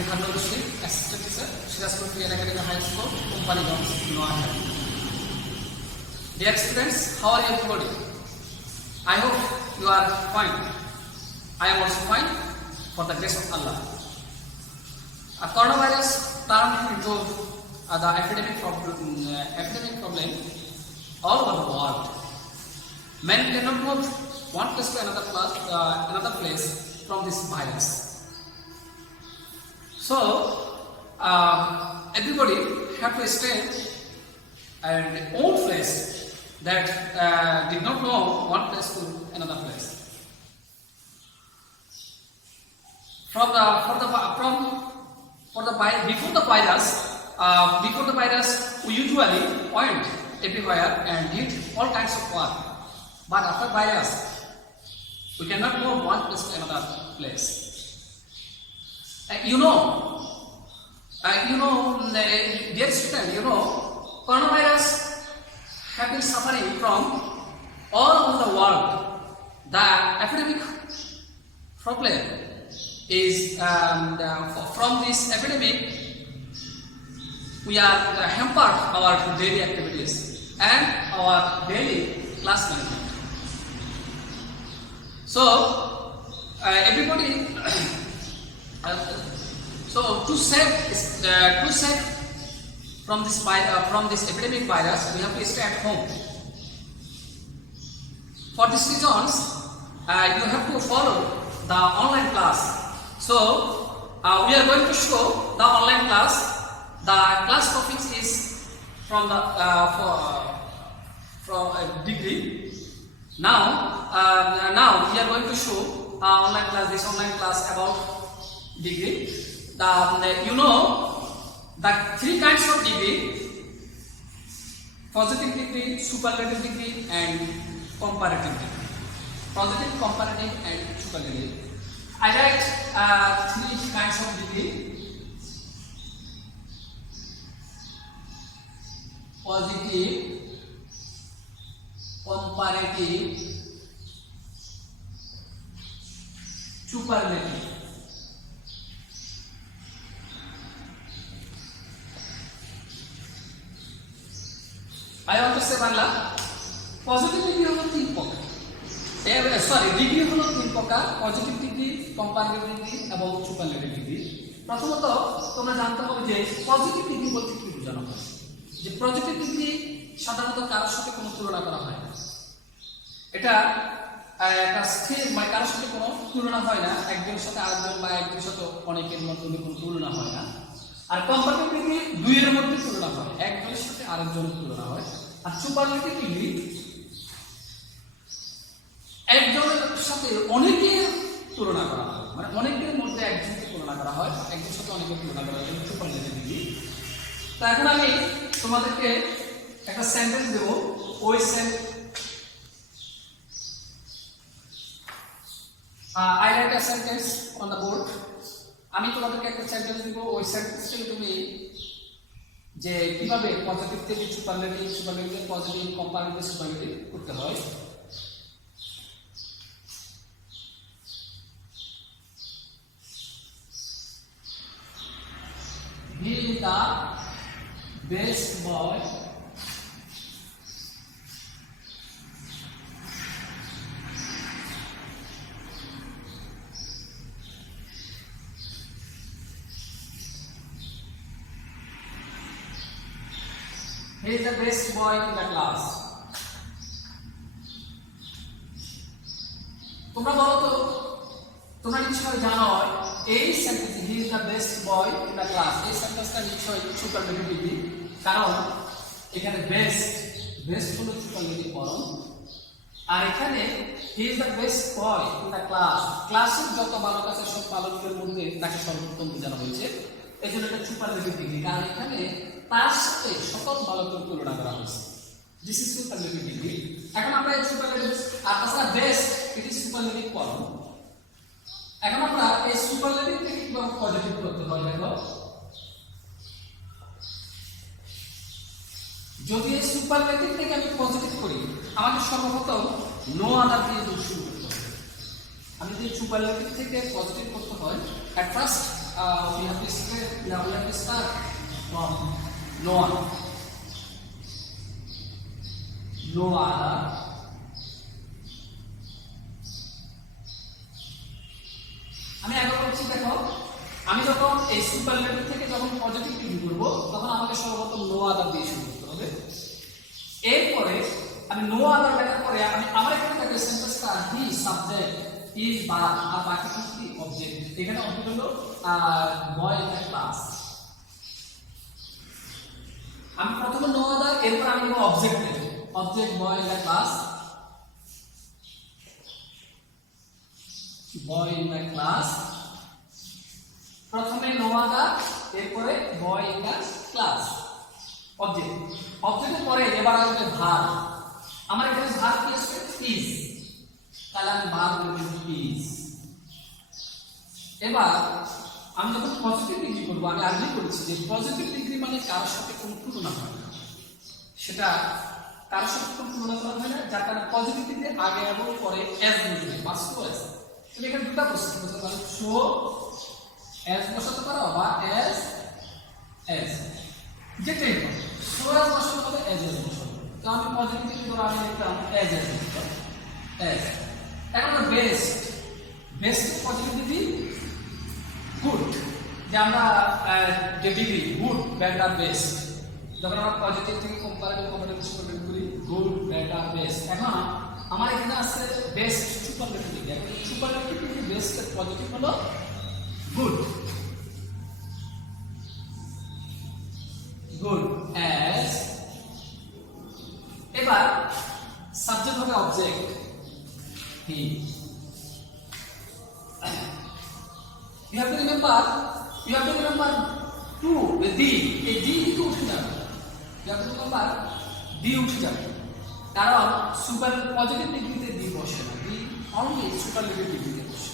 Mehanur Singh, Assistant Teacher, Shiraspur Priyan Academy High School, Kumpaniganj, Noakhali. Dear students, how are you everybody? I hope you are fine. I am also fine for the grace of Allah. Coronavirus turned into the epidemic problem all over the world. Men cannot move one place to another place from this virus. So everybody have to stay in own place that did not know one place to another place. Before the virus, we usually went everywhere and did all kinds of work. But after virus, we cannot go one place to another place. Dear student, coronavirus have been suffering from all over the world. The epidemic problem is from this epidemic, we are hampered our daily activities and our daily class management. So everybody. So to save from this epidemic virus, we have to stay at home. For these reasons, you have to follow the online class. So we are going to show the online class. The class topics is from degree. Now we are going to show this online class about degree. The three kinds of degree: positive degree, superlative degree, and comparative degree. Positive, comparative, and superlative. I write three kinds of degree: positive, comparative, superlative. I want to say Bangla positive degree হলো তিন প্রকার। Degree হলো তিন প্রকার: positive degree, comparative degree এবং superlative degree. প্রথমত তোমরা জানতে হবে যে পজিটিভ ডিগ্রি বলতে কি বোঝানো হয়। যে পজিটিভ ডিগ্রি সাধারণত কারোর সাথে কোনো তুলনা করা হয় না। এটা একটা স্থির, কারোর সাথে কোনো তুলনা হয় না। একজনের সাথে আরেকজন বা একজনের সাথে অনেকের মধ্যে কোনো তুলনা হয় না। আর কম্পারেটিভ ডিগ্রি দুইয়ের মধ্যে তুলনা হয়, একজনের সাথে আরেকজনের তুলনা হয়। আর সুপারলেটিভ ডিগ্রি একজনের সাথে অনেকের তুলনা করা হয়, মানে অনেকের মধ্যে একজনকে তুলনা করা হয়, একজনের সাথে অনেকের তুলনা করা হয়, সুপারলেটিভ ডিগ্রি। তো এখন আমি তোমাদেরকে একটা সেন্টেন্স দেব। ওই I write a sentence on the board. আমি তোমাদেরকে একটা সেন্টেন্স দিব। ওই সেন্টেন্সটাকে তুমি যে কিভাবে পজিটিভ থেকে সুপারলেটিভ, সুপারলেটিভ থেকে পজিটিভ, কম্পারেটিভ, সুপারলেটিভ করতে হয়। He is the best boy He is the best boy in the class. তোমরা বলো তো, তোমরা নিশ্চয়ই জানো এই sentence he is the best boy in the class, এই সেন্টেন্সটা নিশ্চয়ই সুপারলেটিভ ডিগ্রি। কারণ এখানে বেস্ট হলো সুপারলেটিভ ফর্ম, আর এখানে he is the best boy in the class, ক্লাসের যত বালক আছে সব বালকের মধ্যে তাকে সর্বোত্তম বোঝানো হয়েছে। এই জন্য এটা সুপারলেটিভ ডিগ্রি, কারণ এখানে তার সাথে সকল বালকের তুলনা করা হয়েছে। This is superlative degree. এখন আমরা এই সুপারলেটিভ, আর তাছাড়া best it is superlative form. এখন আমরা এই সুপারলেটিভ থেকে কিভাবে পজিটিভ করতে হয় দেখো। যদি এই সুপারলেটিভ থেকে আমি পজিটিভ করি, আমাকে সর্বপ্রথম নো আদার দিয়ে শুরু করতে হবে। আমি যদি সুপারলেটিভ থেকে পজিটিভ করতে হয়, at first we have to start. Yeah, we have to start from Noah. Noah. আমি আগে বলছি দেখো, আমি যখন এই সুপারলেটিভ থেকে যখন পজিটিভ ডিগ্রি করব তখন আমাকে সর্বপ্রথম নো আদার দিয়ে শুরু করতে হবে। এরপরে আমি নো আদার লেখার পরে আমি আমার এখানে থাকে সেন্টেন্সটা হি সাবজেক্ট ইজ বা আর বাকি কি অবজেক্ট। এখানে অবজেক্ট হলো বয় ইন দ্য ক্লাস। আমি প্রথমে নো আদার, এরপর আমি নেব অবজেক্ট নেব, object boy in the class, boy in the class. প্রথমে নো আদার, এরপরে boy in the class, object. অবজেক্টের পরে এবার আসবে ভার্ব। আমার এখানে ভার্ব কি আছে? ইজ। তাহলে আমি ভার্ব বলবো ইজ। এবার আমি যখন পজিটিভ ডিগ্রি করবো, আমি আগেই বলেছি যে পজিটিভ ডিগ্রি মানে কারোর সাথে কোনো তুলনা হয় না, সেটা কারোর সাথে কোনো তুলনা করা হয় না, যার কারণে পজিটিভ ডিগ্রি আগে এবং পরে এজ বসবে, বাস্তব এজ। তুমি এখানে দুটো প্রশ্ন বলতে পারো, সো এজ বসাতে পারো বা এজ এজ, যেটাই হোক সো এজ বসাতে হবে, এজ এজ বসাতে হবে। তো আমি পজিটিভ ডিগ্রি করে আমি লিখলাম এজ এজ এজ। এখন best, best positive degree good, যে আমরা যে ডিগ্রি গুড ব্যাড আর বেস্ট, যখন আমরা পজিটিভ থেকে কম্পারেটিভ কম্পারেটিভ করি গুড ব্যাড আর বেস্ট। এখন আমার এখানে আছে বেস্ট সুপারলেটিভ ডিগ্রি। এখন সুপারলেটিভ ডিগ্রি বেস্ট এর পজিটিভ হলো গুড, গুড অ্যাজ। এবার সাবজেক্ট হবে object he. You have to remember to the এই d থেকে উঠে যাবে। You have to remember d উঠে যাবে, কারণ সুপার পজিটিভ ডিগ্রিতে d বসে না, d অনলি সুপারলেটিভ ডিগ্রিতে বসে।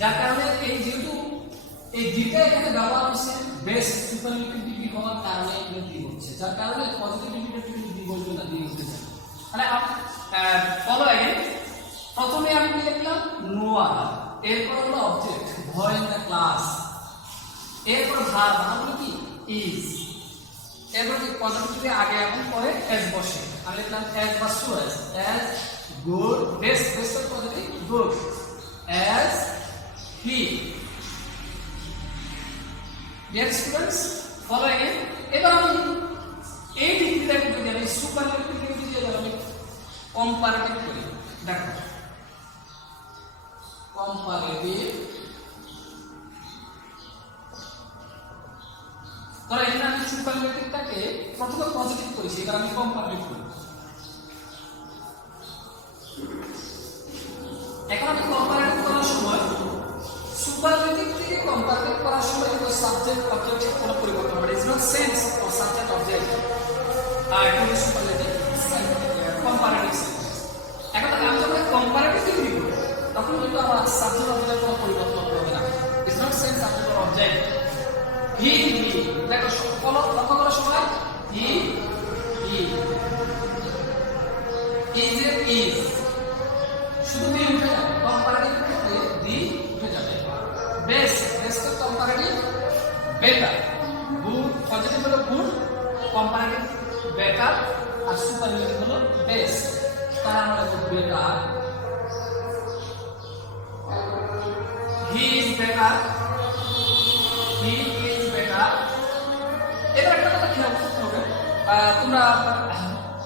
যার কারণে এই যেহেতু এই ডিটা এখানে ব্যবহার হচ্ছে বেস্ট সুপারলেটিভ ডিগ্রি হওয়ার কারণে এখানে d হচ্ছে, যার কারণে পজিটিভ ডিগ্রিতে কিন্তু d বলবে না, d উঠে যাবে। তাহলে ফলো अगेन, প্রথমে আমি কি লিখলাম নো আদার, এরপর হলো object boy in the class, এরপর ভার্ব হলো কি ইজ, এরপর কি পজিটিভলি আগে এবং পরে এজ বসে। আমি লিখলাম এজ বা so as good, best best positive good, as he. Dear students follow again. এবার আমি এই ডিগ্রিটাকে যদি আমি সুপারলেটিভ ডিগ্রি দিয়ে আমি কম্পারেটিভ করি, দেখো কম্পারেটিভ, ধরো এখানে আমি সুপারলেটিভটাকে প্রথমে পজিটিভ করেছি, এবার আমি কম্পারেটিভ করি। এখন আমি কম্পারেটিভ করার সময় সুপারলেটিভ থেকে কম্পারেটিভ করার সময় কোনো সাবজেক্ট অবজেক্টের কোনো পরিবর্তন হবে, it's not sense of subject object আর এটা সুপারলেটিভ কম্পারেটিভ সেন্টেন্স। এখন আমি যখন কম্পারেটিভ ডিগ্রি করব তখন কিন্তু আমার সাবজেক্ট অবজেক্টের কোনো পরিবর্তন হবে না, it's not sense subject object. He he, দেখো ফলো লক্ষ্য করার সময় হি হি, ইজ এর ইজ, শুধু দি উঠে যাবে, কম্পারেটিভ ক্ষেত্রে দি উঠে যাবে। Best best comparative better, good positive হলো গুড, কম্পারেটিভ বেটার, আর সুপারলেটিভ হলো বেস্ট। তার আমরা better, he is better, he is better. এবার একটা কথা খেয়াল করতে হবে, তোমরা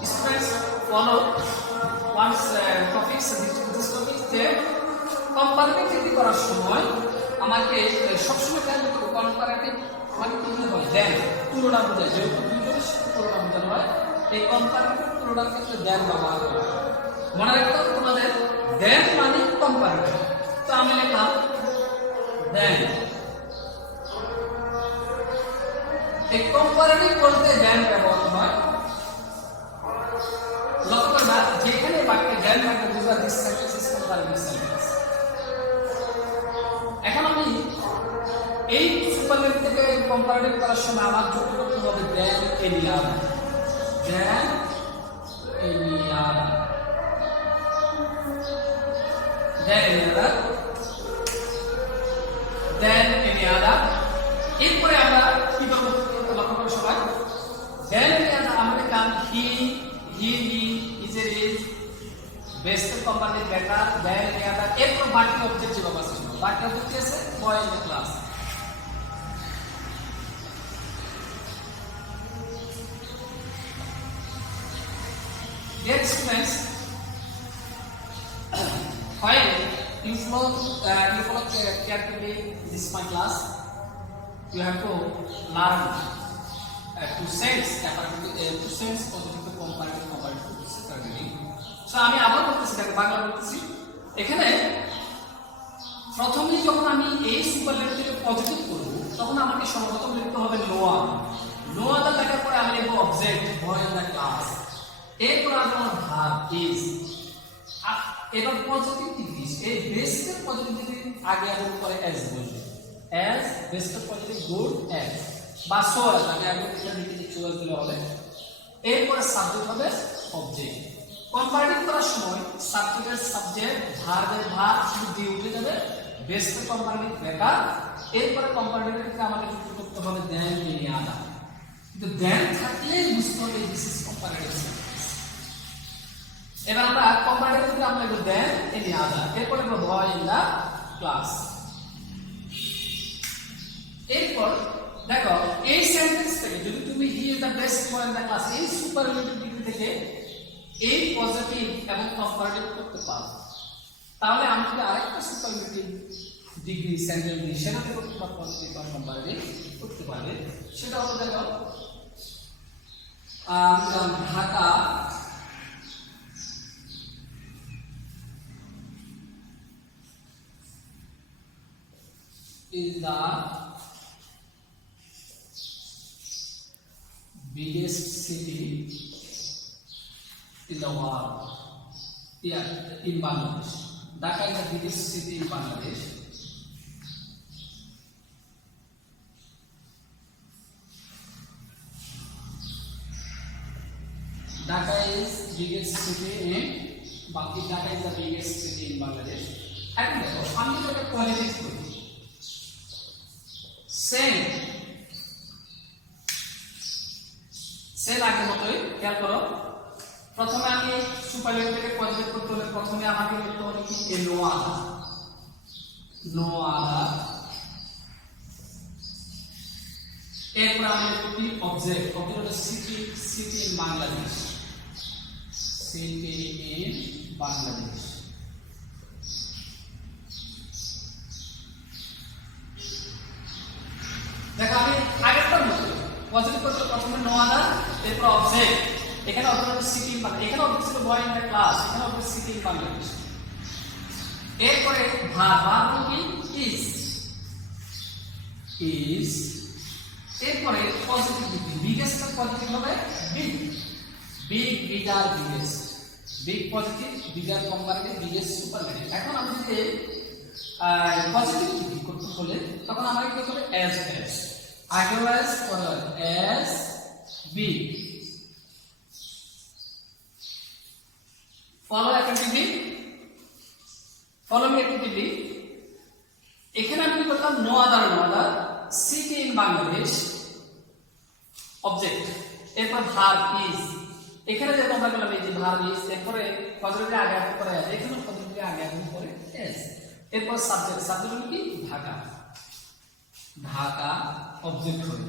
students follow once topics this topic, যে কম্পারেটিভ ডিগ্রি করার সময় আমাকে সবসময় খেয়াল করতে হবে কম্পারেটিভ আমাকে কি হয় দেন তুলনা বোঝায়, যেহেতু দুইজনের সাথে তুলনা বোঝানো হয়, এই কম্পারেটিভ তুলনার ক্ষেত্রে দেন ব্যবহার করা হয়। মনে রাখতে হবে তোমাদের দেন মানে কম্পারেটিভ। তো আমি লিখলাম দেন, এই কম্পারেটিভ বলতে দেন ব্যবহার হয়। লক্ষ্য করবা যেখানে বাক্যে দেন থাকে বুঝা this sentence is comparative sentence. এখন আমি এই সুপারলেটিভ থেকে কম্পারেটিভ করার সময় আমার যুক্ত করতে হবে দেন এনিয়ার, দেন এনিয়ার, দেন এনিয়ার, দেন he, is it is, best company better than the other. এরপর বাকি অবজেক্টিভ আবার ছিল, বাকি অবজেক্টিভ আছে boy in the class. Dear students, while you follow carefully this my class, you have to learn to sense positive comparative superlative. So আমি আবার বলতেছি, দেখো বাংলা বলতেছি। এখানে প্রথমেই যখন আমি এই সুপারলেটিভ থেকে পজিটিভ করব, তখন আমাকে সর্বপ্রথম লিখতে হবে নো আদার লেখার পরে আমি লিখব object boy in the class. এরপর আসবে আমার ভার্ব ইজ। এবার পজিটিভ ডিগ্রি, এই বেস্টের পজিটিভ ডিগ্রি আগে এবং পরে এস বসবে। এস বেস্টের পজিটিভ গুড এস বা সো এস, আগে এটা লিখে সো এস দিলে হবে। এরপরে সাবজেক্ট হবে অবজেক্ট। কম্পারেটিভ করার সময় সাবজেক্টের সাবজেক্ট, ভার্বের ভার্ব শুধু দিয়ে উঠে যাবে, বেস্টের কম্পারেটিভ বেটার। এরপরে কম্পারেটিভের ক্ষেত্রে আমাকে যুক্ত করতে হবে দেন এনি আদার। কিন্তু দেন থাকলেই বুঝতে হবে দিস ইজ কম্পারেটিভ সেন্টেন্স। এবার আমরা কম্পারেটিভ ক্ষেত্রে আমরা লিখব দেন এনি আদার, এরপরে লিখব বয় ইন দা ক্লাস। এরপর দেখো এই সেন্টেন্স থেকে যদি তুমি he is the best boy in the class এই সুপারলেটিভ ডিগ্রি থেকে এই পজিটিভ এবং কম্পারেটিভ করতে পারো, তাহলে আমি যদি আরেকটা সুপারলেটিভ ডিগ্রি সেন্টেন্স দিই, সেটাতে করতে পারবো পজিটিভ বা কম্পারেটিভ করতে পারবে। সেটা হলো দেখো Dhaka is the biggest city in the world. Yeah, in Bangladesh. Dhaka is the biggest city in Bangladesh. Dhaka is biggest city in Dhaka is the biggest city in Bangladesh. এখন দেখো আমি যদি একটা কোয়ালিটি করি সেম আগের মতোই, খেয়াল করো। প্রথমে আমি সুপারলেটিভ থেকে পজিটিভ করতে হলে প্রথমে আমাকে লিখতে হবে কি নো আদার। এরপর আমি লিখব কি অবজেক্ট হলো সিটি ইন বাংলাদেশ। দেখো আমি আগেরটার মতো পজিটিভ করতে প্রথমে নো আদার, এরপর অবজেক্ট। এখানে অবজেক্ট সিটি ইন বাংলাদেশ, এখানে অবজেক্ট ছিল বয় ইন দ্য ক্লাস, এখানে অবজেক্ট সিটি ইন বাংলাদেশ। এরপরে ভার্ব কি ইজ। এরপরে পজিটিভ ডিগ্রি, বিগেস্ট পজিটিভ হবে bigger biggest, big positive, bigger comparative, biggest superlative. এখন আমি যদি পজিটিভ ডিগ্রি করতে হলে তখন আমাকে কি করতে হবে এস আগে as be follow me activity. এখানে আমি কি করলাম no other city in Bangladesh object, এরপর ভার্ব ইজ। এখানে যে আমরা বললাম এই যে ভার্ব ইজ, এরপরে পজিটিভ আগে আগে পরে আছে, এখানে পজিটিভ আগে আগে পরে এস। এরপর সাবজেক্ট হলো কি ঢাকা অবজেক্ট হলো।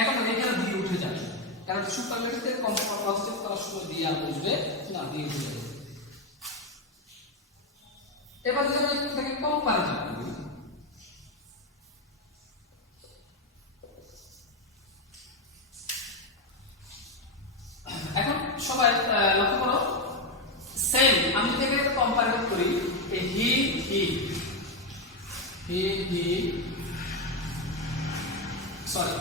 এখন এখানে দিয়ে উঠে যাবে, কারণ সুপারলেটিভে পজিটিভ করার সময় দিয়ে আর বসবে না, দিয়ে উঠে যাবে। এবার যদি আমরা এটাকে কম্পারেটিভ করি, এখন সবাই লক্ষ্য করো সেম আমি যদি একটা কম্পারেটিভ করি হি সরি,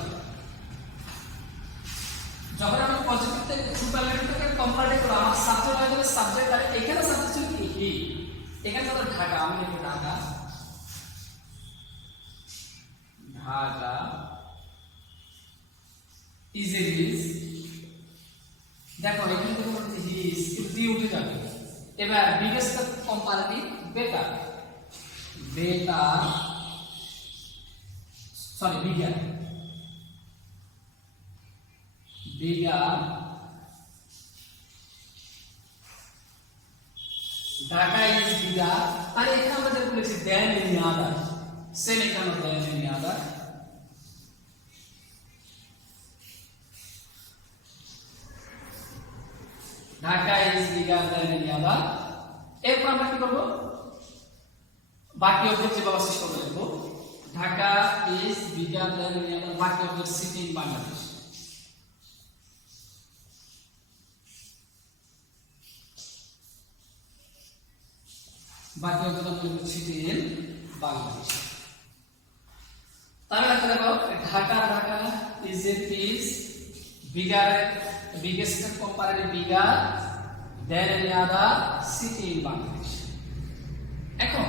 যখন আমি পজিটিভ থেকে সুপারলেটিভ থেকে কম্পারেটিভ করব আমার সাবজেক্ট হয়ে যাবে সাবজেক্ট, আর এখানে সাবজেক্ট ছিল কি হি, এখানে হলো ঢাকা, আমি লিখব ঢাকা ইজ দেখো এখানে তো বলতে হি ইজ দিয়ে উঠে যাবে। এবার biggest comparative better sorry bigger bigger, Dhaka is bigger, আর এখানে আমরা যেটা বলেছি than any other, same এখানে than any other, Dhaka is bigger than any other, এরপর আমরা কি করব বাকি অবজেক্ট যে ব্যবস্থা করব লিখব Dhaka is bigger than any other বাকি অবজেক্ট সিটি ইন বাংলাদেশ, বাকি অবজেক্ট সিটি ইন বাংলাদেশ। তাহলে একটা দেখো Dhaka is bigger, biggest comparative bigger than any other city in Bangladesh. এখন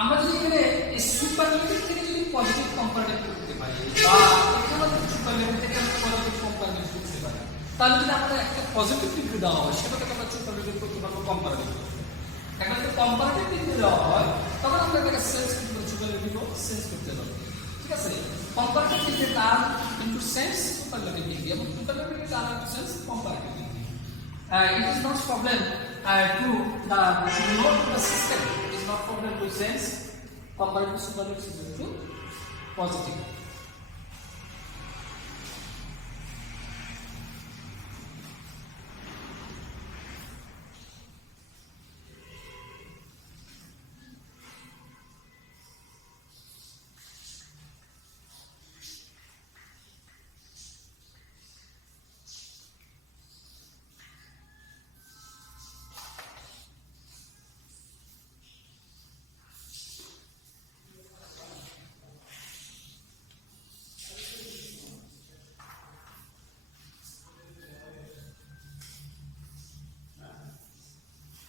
আমরা যদি এখানে এই সুপারলেটিভ থেকে যদি পজিটিভ কম্পারেটিভ করতে পারি বা এখানে যদি সুপারলেটিভ থেকে আমরা পজিটিভ কম্পারেটিভ করতে পারি তাহলে যদি আমরা একটা পজিটিভ ডিগ্রি দেওয়া হয় সেটাকে আমরা সুপারলেটিভ করতে পারবো কম্পারেটিভ। এখন যদি কম্পারেটিভ ডিগ্রি দেওয়া হয় তখন আমরা এটাকে সেন্স করতে সুপারলেটিভ সেন্স করতে পারবো, ঠিক আছে? Comparative degree term into sense superlative degree এবং superlative term into sense comparative degree. It is not problem to note the system. It is not problem to sense comparative superlative is equal to positive.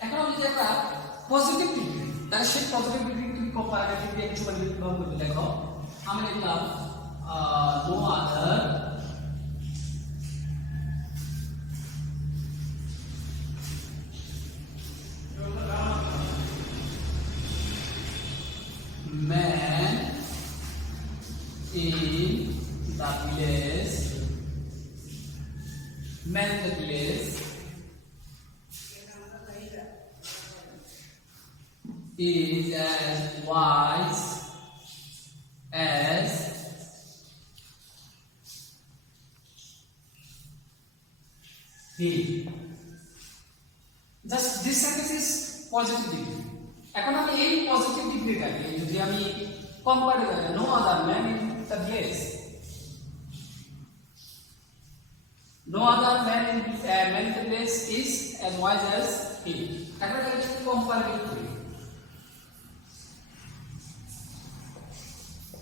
এখন আমি যদি একটা positive degree তাহলে সেই positive degree তুমি comparative degree actually ব্যবহার করতে দেখো আমি লিখলাম no other man in the village, man in the village is as wise as he. Just this sentence is positive degree. এখন আমি এই পজিটিভ ডিগ্রিটাকে যদি আমি কম্পেয়ার করি no other man in the village, no other man in the village is as wise as he, এখন এটাকে compare করি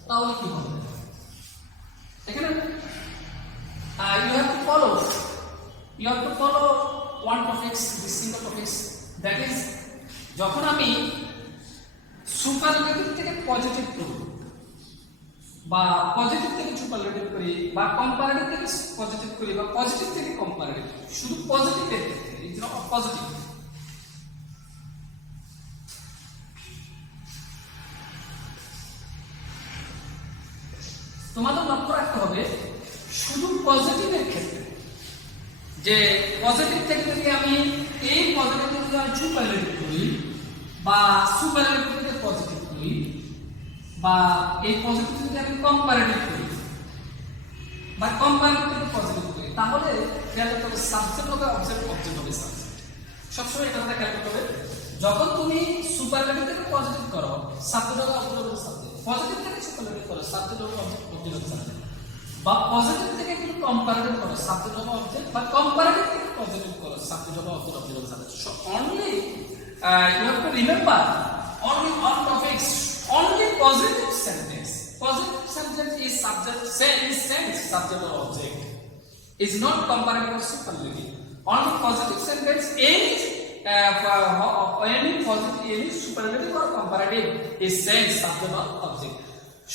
তাহলে কি হবে? এখানে you have to follow one topics, this single topics, that is যখন আমি সুপারলেটিভ থেকে পজিটিভ করব বা পজিটিভ থেকে সুপারলেটিভ করি বা কম্পারেটিভ থেকে পজিটিভ করি বা পজিটিভ থেকে কম্পারেটিভ, শুধু পজিটিভের ক্ষেত্রে ইজ নট পজিটিভ। তোমাদের লক্ষ্য রাখতে হবে শুধু পজিটিভের ক্ষেত্রে যে পজিটিভ থেকে যদি আমি এই পজিটিভ থেকে যদি আমি সুপারলেটিভ করি বা সুপারলেটিভ থেকে পজিটিভ করি বা এই পজিটিভ যদি আমি কম্পারেটিভ করি বা কম্পারেটিভ থেকে পজিটিভ করি তাহলে খেয়াল করতে হবে সাবজেক্ট হবে অবজেক্ট, অবজেক্ট হবে সাবজেক্ট। সবসময় এটা খেয়াল করতে হবে যখন তুমি সুপারলেটিভ থেকে পজিটিভ করো সাবজেক্ট হবে অবজেক্ট হবে সাবজেক্ট, পজিটিভ থেকে সুপারলেটিভ করো সাবজেক্ট হবে অবজেক্ট, অবজেক্ট হবে সাবজেক্ট, বা পজিটিভ থেকে কিন্তু কম্পারেটিভ করো সাবজেক্ট হবে অবজেক্ট, বা কম্পারেটিভ থেকে পজিটিভ করো সাবজেক্ট হবে অবজেক্ট, অবজেক্ট হবে subject. So only you have to remember only on topics, only positive sentence. Positive sentence is subject, is sense, subject or object. Is not comparative or superlative. Only positive sentence is any positive, any superlative or comparative is sense, subject or object.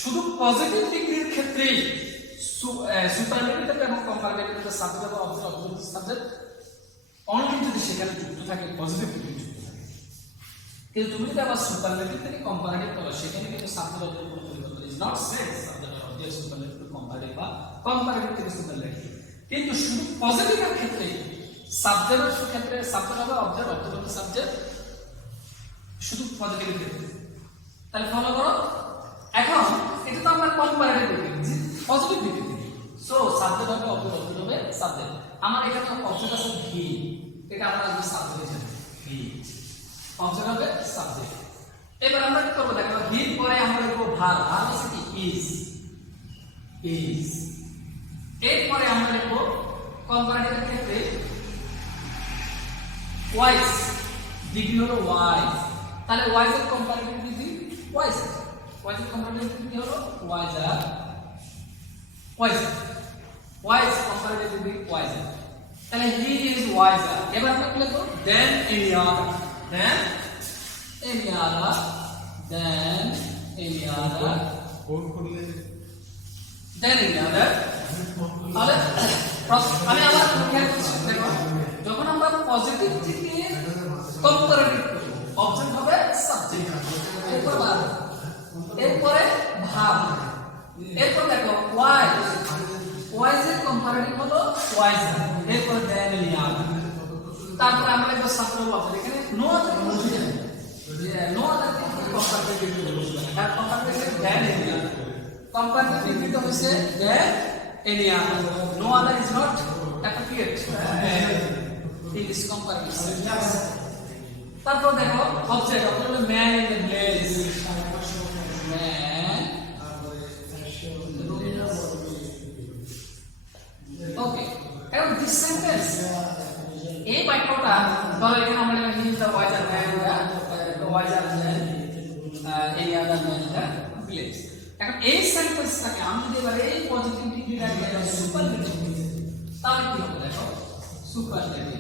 শুধু positive ডিগ্রির ক্ষেত্রেই superlative এবং comparative এর subject বা object, object subject only যদি সেখানে যুক্ত থাকে পজিটিভ ডিগ্রি যুক্ত থাকে। কিন্তু তুমি যদি আবার সুপারলেটিভ থেকে কম্পারেটিভ করো সেখানে কিন্তু সাবজেক্ট অবজেক্ট কোনো পরিবর্তন is not sense subject object superlative to comparative বা কম্পারেটিভ থেকে সুপারলেটিভ। কিন্তু শুধু পজিটিভের ক্ষেত্রে সাবজেক্টের ক্ষেত্রে সাবজেক্ট হবে অবজেক্ট, অবজেক্ট হবে সাবজেক্ট, শুধু পজিটিভের ক্ষেত্রে। তাহলে ফলো করো। এখন এটা তো আমরা কম্পারেটিভ দেখেছি, পজিটিভ দেখেছি। সো সাবজেক্ট হবে অবজেক্ট, অবজেক্ট হবে সাবজেক্ট। আমার এখানে অবজেক্ট আছে ভি, এটা আমরা আজকে সাবজেক্ট হিসেবে ভি, অবজেক্ট হবে সাবজেক্ট। এবার আমরা কি করব দেখো, ভি পরে আমরা লিখব ভার, ভার আছে কি ইজ, ইজ। এরপরে আমরা লিখব কম্পারেটিভের ক্ষেত্রে ওয়াইজ, ডিগ্রি হলো ওয়াইজ। তাহলে ওয়াইজ এর কম্পারেটিভ ডিগ্রি ওয়াইজ, ওয়াইজ এর কম্পারেটিভ ডিগ্রি হলো ওয়াইজ আর wise, wise comparative degree wise. তাহলে হি ইজ ওয়াইজার। এবার আমরা কি লিখব, then any other, then any other, then any other, কোন করলে দেন এনি আদার। তাহলে আমি আবার খেয়াল করছি, দেখো যখন আমরা পজিটিভ থেকে কম্পারেটিভ করব, অবজেক্ট হবে সাবজেক্ট, এরপর ভার্ব, এরপরে ভার্ব, এরপর দেখো ওয়াইজ, ওয়াইজ এর কম্পারেটিভ হলো ওয়াইজ, এরপর দেন এনি আদার। তারপর আমরা লিখব সাবজেক্ট অবজেক্ট। এখানে নো আদার কোনো সুবিধা নেই, নো আদার কম্পারেটিভ বলবো না, কারণ comparative then any other, comparative ডিগ্রিটা হচ্ছে then any other. No other is not appropriate in this comparative sentence. তারপর দেখো অবজেক্ট, অবজেক্ট হলো man in the place, man. Okay, এখন দিস সেন্টেন্স, এই বাক্যটা ধরো এখানে আমরা লিখলাম he is the wiser man, the wiser man any other man the place. এখন এই সেন্টেন্সটাকে আমি যদি এবার এই পজিটিভ ডিগ্রিটাকে সুপারলেটিভ দিই, তাহলে কি হবে দেখো, সুপারলেটিভ।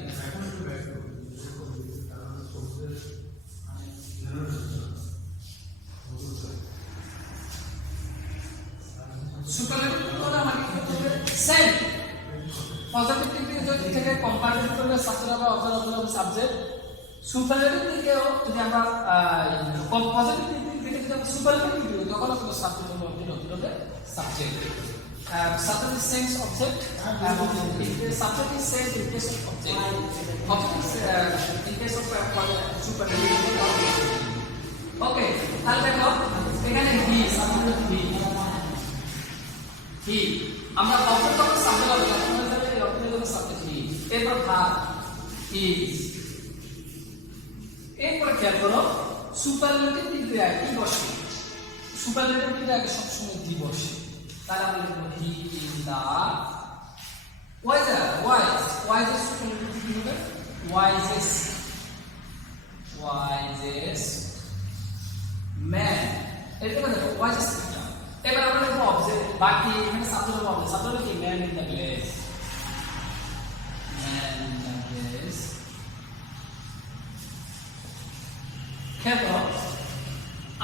সুপারলেটিভ হলো আমাকে কি করতে হবে, সেম পজিটিভ ডিগ্রি যদি থেকে কম্পারেটিভ করলে সাবজেক্ট হবে অবজেক্ট, অবজেক্ট হবে সাবজেক্ট। সুপারলেটিভ দিকেও যদি আমরা পজিটিভ ডিগ্রি থেকে যদি আমরা সুপারলেটিভ দিই, তখন হবে সাবজেক্ট হবে অবজেক্ট, অবজেক্ট হবে subject. Subject is same object, subject is same in case of object, object is in case of superlative. Okay, তাহলে দেখো এখানে he, subject he, আমরা object হবে subject হবে, object হবে subject he, এরপর verb is, এরপর খেয়াল করো সুপারলেটিভ ডিগ্রি আগে কি বসে, সুপারলেটিভ ডিগ্রি আগে সবসময় দি বসে। তাহলে আমরা লিখব he is the wiser, wise, wisest superlative কি হবে, ওয়াইজেস্ট, ওয়াইজেস্ট ম্যান। এটা দেখো ওয়াইজেস্ট। এবার আমরা লিখব অবজেক্ট, বাকি এখানে সাবজেক্ট হবে অবজেক্ট, সাবজেক্ট কি man in the place, man in the place. খেয়াল করো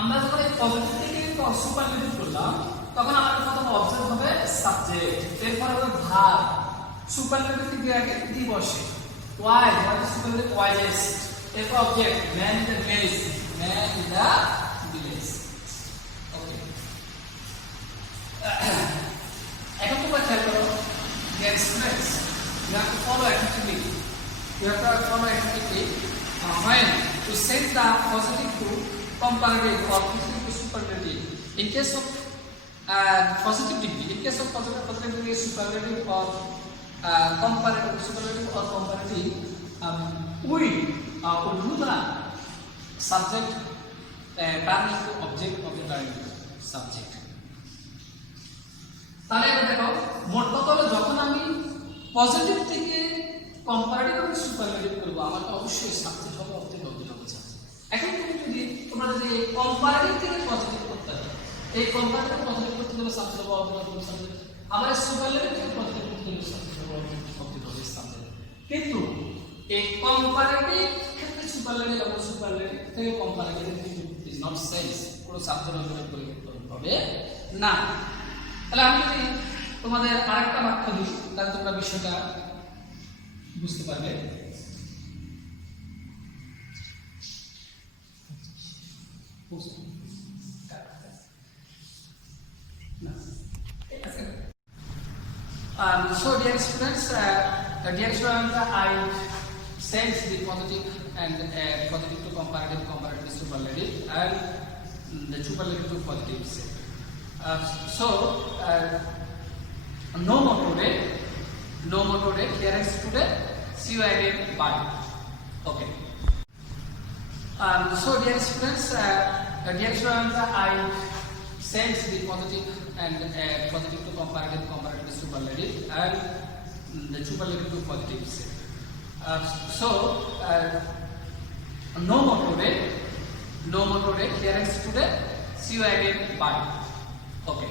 আমরা যখন এই পজিটিভ থেকে সুপারলেটিভ করলাম, তখন আমাদের প্রথম অবজেক্ট হবে সাবজেক্ট, এরপর হবে ভার্ব, সুপারলেটিভ ডিগ্রি আগে দি বসে, ওয়াইজ, ওয়াইজ সুপারলেটিভ ওয়াইজেস্ট, এরপর object man in the place, man in the place. Okay, এখন তোমরা খেয়াল করো, dear students, you have to follow actively, you have to follow actively when to set the positive to comparative or positive to superlative. In case of positive degree, in case of positive degree, superlative or comparative, superlative or comparative, we do the subject turn into object of the turn into subject. তাহলে এবার দেখো মোট কথা হলো যখন আমি positive থেকে comparative আর superlative করব, আমার তো অবশ্যই সাবজেক্ট হবে অবজেক্ট, অবজেক্ট হবে সাবজেক্ট। এখন তুমি যদি তোমরা যদি কম্পারেটিভ থেকে পজিটিভ করতে হবে, এই কম্পারেটিভ পজিটিভ করতে গেলে সাবজেক্ট হবে অবজেক্ট হবে সাবজেক্ট, আবার সুপারলেটিভ থেকে পজিটিভ করতে গেলে সাবজেক্ট হবে অবজেক্ট হবে সাবজেক্ট। কিন্তু এই কম্পারেটিভ ক্ষেত্রে সুপারলেটিভ এবং সুপারলেটিভ থেকে কম্পারেটিভ ইজ নট সেন্স, কোনো সাবজেক্ট অবজেক্ট পরিবর্তন হবে না। তাহলে আমি যদি তোমাদের আরেকটা বাক্য দিই, তাহলে তোমরা বিষয়টা বুঝতে পারবে। So dear students, I sense the positive and positive to comparative, comparative to superlative, and the superlative to positive set. No more today. Here is today. See you again. Bye. Okay. So dear students, I sense the positive and positive to comparative, comparative to superlative, and the superlative to positive set. No more today. Here is today. See you again. Bye. Okay.